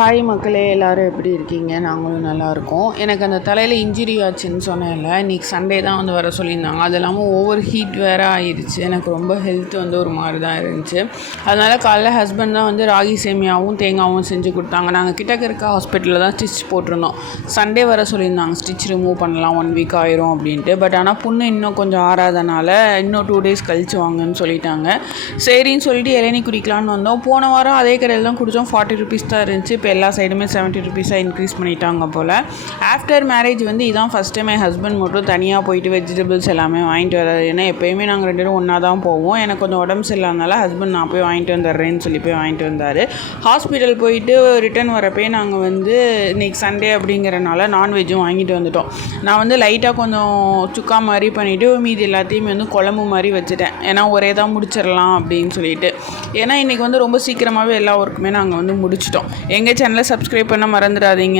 Hi மக்களே, எல்லோரும் எப்படி இருக்கீங்க? நாங்களும் நல்லாயிருக்கோம். எனக்கு அந்த தலையில் இன்ஜுரி ஆச்சுன்னு சொன்னேன்ல, இன்றைக்கி சண்டே தான் வந்து வர சொல்லியிருந்தாங்க. அது இல்லாமல் ஓவர் ஹீட் வேறு ஆயிடுச்சு. எனக்கு ரொம்ப ஹெல்த் வந்து ஒரு மாதிரி தான் இருந்துச்சு. அதனால் காலைல ஹஸ்பண்ட் தான் வந்து ராகி சேமியாவும் தேங்காவும் செஞ்சு கொடுத்தாங்க. நாங்கள் கிட்டக்க இருக்க ஹாஸ்பிட்டலில் தான் ஸ்டிச் போட்டிருந்தோம். சண்டே வர சொல்லியிருந்தாங்க, ஸ்டிச் ரிமூவ் பண்ணலாம், 1 வீக் ஆயிரும் அப்படின்ட்டு. பட் ஆனால் புண்ணு இன்னும் கொஞ்சம் ஆறாதனால இன்னும் 2 days கழிச்சு வாங்கன்னு சொல்லிட்டாங்க. சரின்னு சொல்லிட்டு இளநீ குடிக்கலான்னு வந்தோம். போன வாரம் அதே கடையில் தான் குடித்தோம். 40 rupees தான் இருந்துச்சு. இப்போ எல்லா சைடுமே 70 rupees இன்க்ரீஸ் பண்ணிட்டாங்க போல். ஆஃப்டர் மேரேஜ் வந்து இதான் ஃபஸ்ட் டைம் என் ஹஸ்பண்ட் மட்டும் தனியாக போயிட்டு வெஜிடபிள்ஸ் எல்லாமே வாங்கிட்டு வராது. ஏன்னா எப்போயுமே நாங்கள் 2 பேரும் ஒன்றா தான் போவோம். எனக்கு கொஞ்சம் உடம்பு சரியில்லாதனால ஹஸ்பண்ட் நான் போய் வாங்கிட்டு வந்துடுறேன்னு சொல்லி போய் வாங்கிட்டு வந்தார். ஹாஸ்பிட்டல் போயிட்டு ரிட்டர்ன் வரப்போ நாங்கள் வந்து இன்றைக்கி சண்டே அப்படிங்கிறனால நான்வெஜ்ஜும் வாங்கிட்டு வந்துட்டோம். நான் வந்து லைட்டாக கொஞ்சம் சுக்கா மாதிரி பண்ணிவிட்டு மீதி எல்லாத்தையுமே வந்து குழம்பு மாதிரி வச்சுட்டேன். ஏன்னா ஒரே தான் முடிச்சிடலாம் அப்படின்னு சொல்லிட்டு. ஏன்னா இன்றைக்கி வந்து ரொம்ப சீக்கிரமாகவே எல்லா ஒர்க்குமே நாங்கள் வந்து முடிச்சிட்டோம். எங்கள் சேனலை சப்ஸ்கிரைப் பண்ண மறந்துடாதீங்க.